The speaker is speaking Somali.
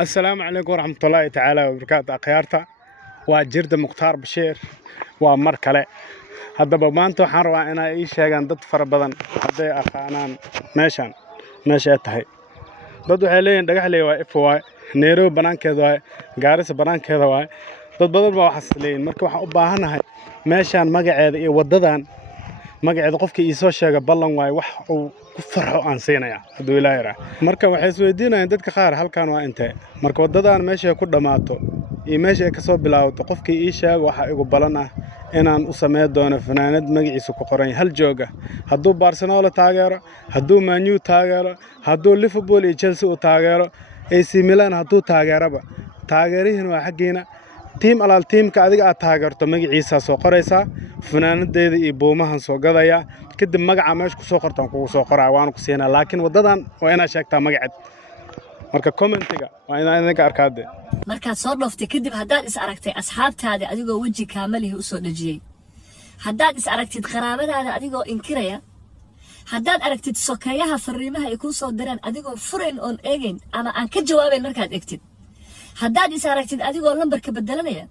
السلام عليكم ورحمة الله تعالى وبركاته أخيارتا وجرد مختار بشير ومركلة هذا بمانتو حروا أنا إيش هجان ضد فربضن هذا أخانان ماشان تهي ضد حاليا دقح لي واقف واي نيرو بنان كذا واي جارس بنان كذا واي ضد بدل ما حصلين مركب وحباهنا هاي ماشان مقعد إيه وددان مقعد قفك إيسو شاقة بلان واي وح وكفرحو aan siinaya haduu ilaahay raa marka waxay isweydiinayaan dadka qaar halkan waa intee marka wadadan meesha ku dhamaato iyo meesha ka soo bilaawato qofkii ii sheeg waxa igu balan ah inaan u sameeyo doono fanaanad magaciisa ku qoran hal jooga haduu Barcelona taageero haduu Man U taageero haduu Liverpool iyo Chelsea u taageero AC Milan haduu taageeraba taageerihiin waa xaqiina team alaal teamka adiga aad taageerto magaciisa soo qoraysa fanaanadeeda iyo boomahan soo gadaya kadib magaca meesha ku soo qortaan kugu soo qoraa waan ku siinaa laakiin wadadan waa ina sheegtaa magaceed marka commentiga waa ina idinka arkaade marka soo dhooftay kadib hadaad is aragtay asxaabtaada adigoo waji kaamalihi u soo dhajiyay hadaad is aragtid qaraabadaada adigoo inkiraya hadaad aragtid sokayaha fariimaha ay ku soo direen adigoo fureen on eegin ama aan ka jawaabayn markaad egtid hadaad is aragtid adigoo lambarka bedelanaya